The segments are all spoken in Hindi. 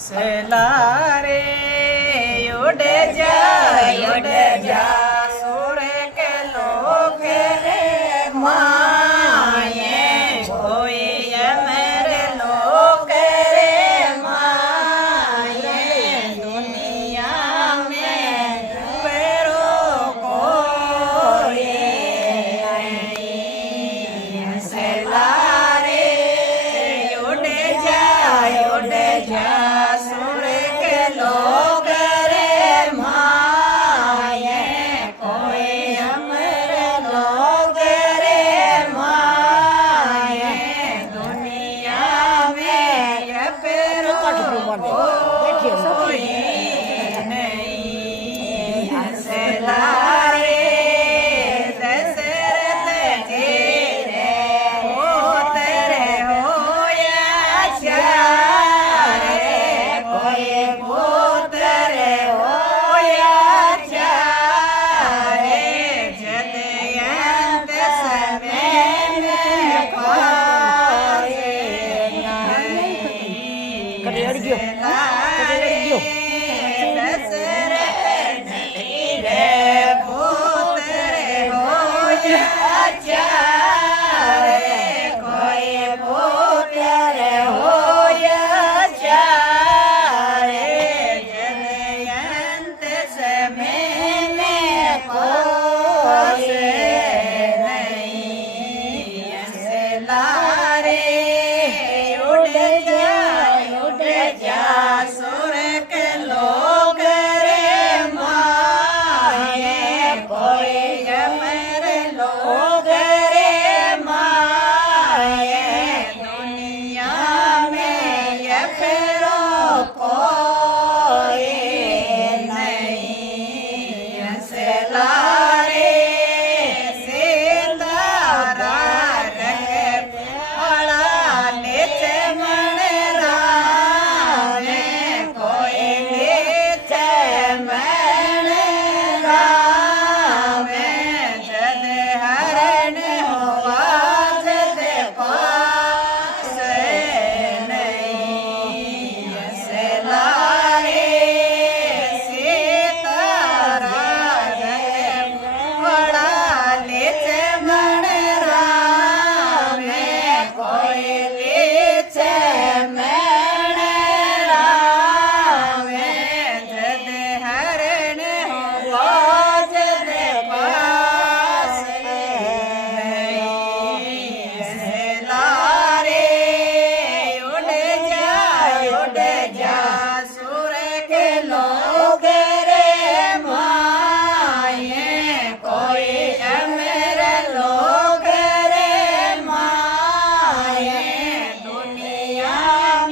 सलारे उड़ जा सुर के लोग रे माये कोई अमर लोग रे माये दुनिया में बेरो कोई सलारे उड़ जा सुर के लोग रे माये कोई अमर लोग रे माये दुनिया में ये पेरो कोई नहीं सलारे दशरथ जी रे पुत्र होया चारे कोई पुत्र होया चारे जदयंत समय में पाए दशरथ जी रे पुत्र होया चारे कोई पुत्र होया चारे जदयंत समय में कोई नहीं सलारे उड़ जा सुर के लोग रे माये कोई अमर लोग रे माये दुनिया में ये फेरो कोई नहीं सलारे सितारा रखे पड़ा नीचे मन रामे कोई नीचे मन रामे जद हरण हुआ जद पास नहीं सलारे सितारा रखे पड़ा नीचे मन रामे कोई नीचे मन रामे जद हरण हुआ जद पास नहीं सलारे उड़ जा सुर के लोग रे माये कोई अमर लोग रे माये दुनिया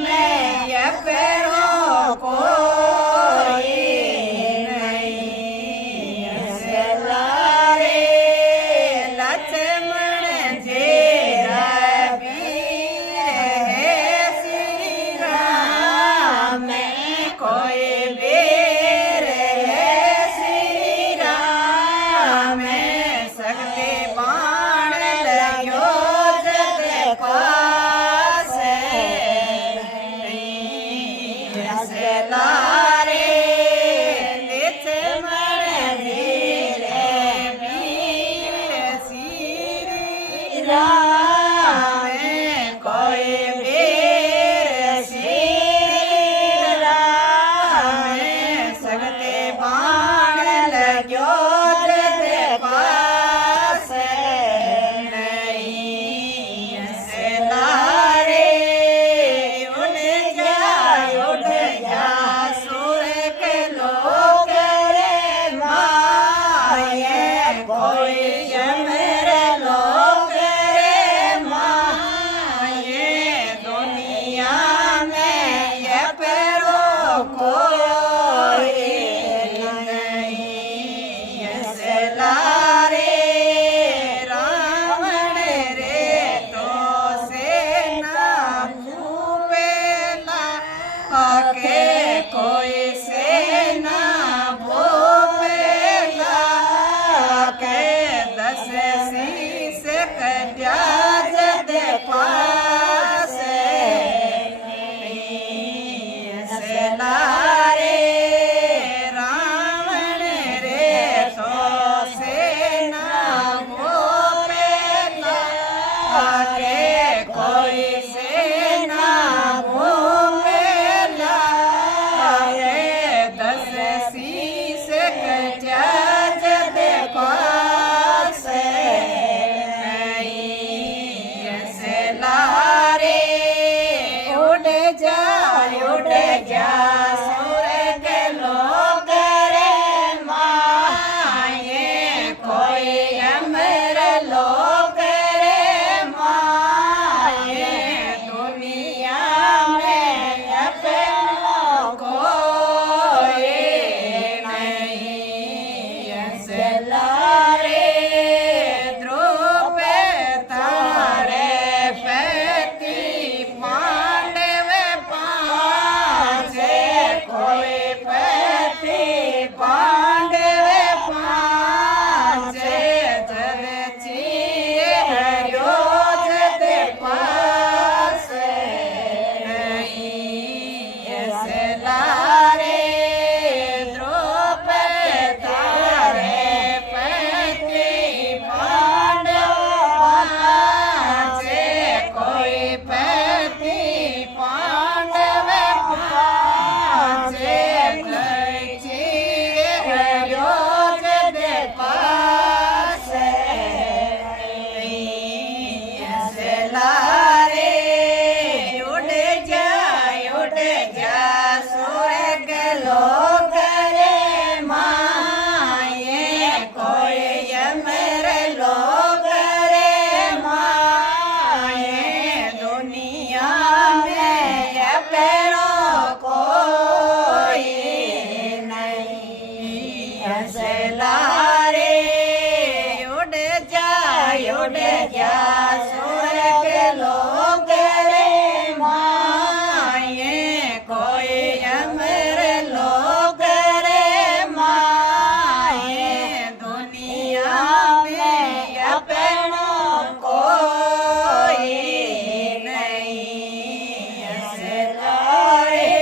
में ये फेरो कोई नहीं सलारे लक्ष्मण जी वीर है श्री राम कोई वीर है श्री राम शक्ति बाण लगो जग पास सलारे लक्ष्मण वीर श्री राम कोई वीर श्री राम शक्ति बाण लगो जग पास नहीं सलारे उड़ जा सुर के लोग रे माये कोई अमर लोग रे माये दुनिया में ये पेरो कोई नहीं सलारे रावण रे तो सेना भूपेला आके कोई सेना भूपेला के 10 शीश कट्या जद पास असला रे रावण रे तो सेना मोरे लागे कोई सेना मोरे लागे 10 शीश कचा जद पासे नहीं असला रे उड़ जा स्वर्ग लोक रे माये कोई अमर लोक रे माये दुनिया में अपना कोई नहीं असला रे ध्रुव तारे पति पांडव पांचे कोई पति पांडव पांचे जद चिए हरियो जद पासे नहीं असला रे ध्रुव तारे पति पांडव पांचे कोई पति पांडव पांचे चिए हरियो जद पासे असला रे उड़ जा स्वर्ग लोक रे माये कोई अमर लोक रे माये दुनिया में अपनो कोई नहीं असला रे उड़ जा स्वर्ग लोक रे माये कोई अमर लोक रे माये दुनिया में अपनो कोई नहीं असला रे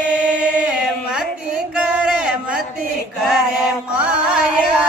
मति करे माया